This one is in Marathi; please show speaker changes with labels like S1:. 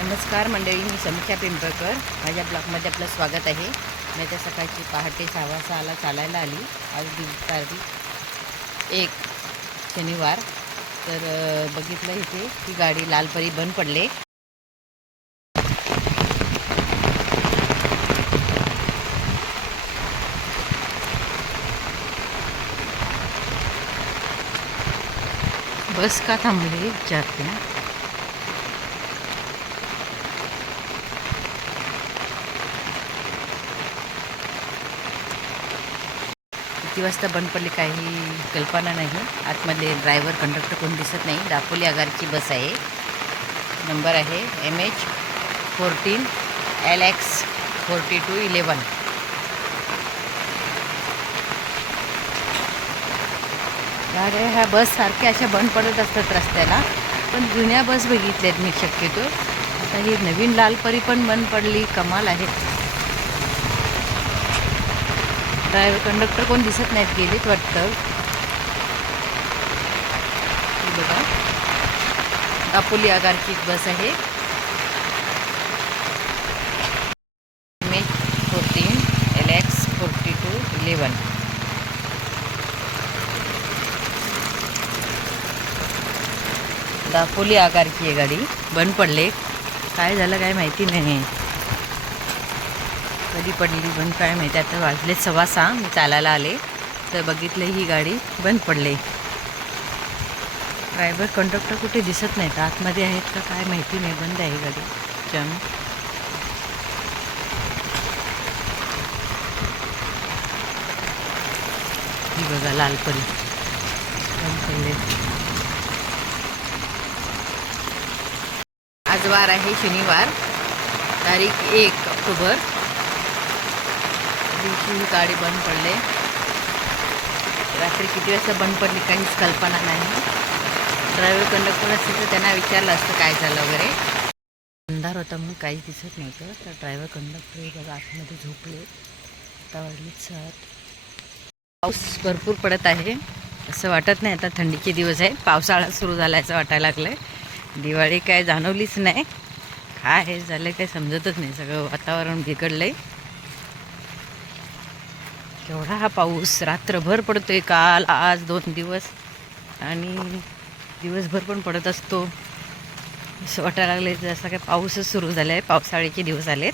S1: नमस्कार मंडळी मी समीक्षा पिंपळकर. माझ्या ब्लॉगमध्ये आपलं स्वागत आहे. मी आता सकाळची पहाटे सहा सहाला चालायला आली. आज दिवस तारीख एक शनिवार. तर बघितलं इथे की गाडी लालपरी बंद पडले. बस का थांबली विचारते किती वाजता बंद पडली काही कल्पना नाही. आतमधले ड्रायव्हर कंडक्टर कोण दिसत नाही. दापोली आगारची बस आहे. नंबर आहे M H fourteen L X forty two eleven अरे ह्या बस सारख्या अशा बंद पडत असतात रस्त्याला. पण जुन्या बस बघितल्यात मी शक्यतो. आता ही नवीन लालपरी पण बंद पडली. कमाल आहे. ड्रायव्हर कंडक्टर कोण दिसत नाहीत गेलेत वाटतं. बघा. दापोली आगारची एक बस आहे. M fourteen L X forty two eleven Dapoli आगारची आहे गाडी. बंद पडले काय झालं काय माहिती नाही. कधी पडली बंद काय माहिती आता वाजले सव्वा सहा. मी चालायला आले. तर बघितलं ही गाडी बंद पडले. ड्रायव्हर कंडक्टर कुठे दिसत नाहीत. आतमध्ये आहेत का काय माहिती नाही. बंद आहे गाडी. जाम ही बघा लालपरी बंद पडले. आज वार आहे शनिवार तारीख एक ऑक्टोबर. दिवशी ही गाडी बंद पडले. रात्री किती वाजता बंद पडली काहीच कल्पना नाही. ड्रायव्हर कंडक्टर असते तर त्यांना विचारलं असतं काय झालं वगैरे. अंधार होता म्हणून काहीच दिसत नव्हतं. तर ड्रायव्हर कंडक्टर बघा आतमध्ये झोपले. आता वाजले सर पाऊस भरपूर पडत आहे. असं वाटत नाही आता थंडीचे दिवस आहे. पावसाळा सुरू झाला असं वाटायला लागलं आहे दिवाळी काय जाणवलीच नाही. काय हे झालं काय समजतच नाही. सगळं वातावरण बिघडलं आहे एवढा हा पाऊस रात्रभर पडतोय काल आज दोन दिवस. आणि दिवसभर पण पडत असतो. असं वाटायला लागले जसा काय पाऊसच सुरू झाला आहे पावसाळ्याचे दिवस आलेत.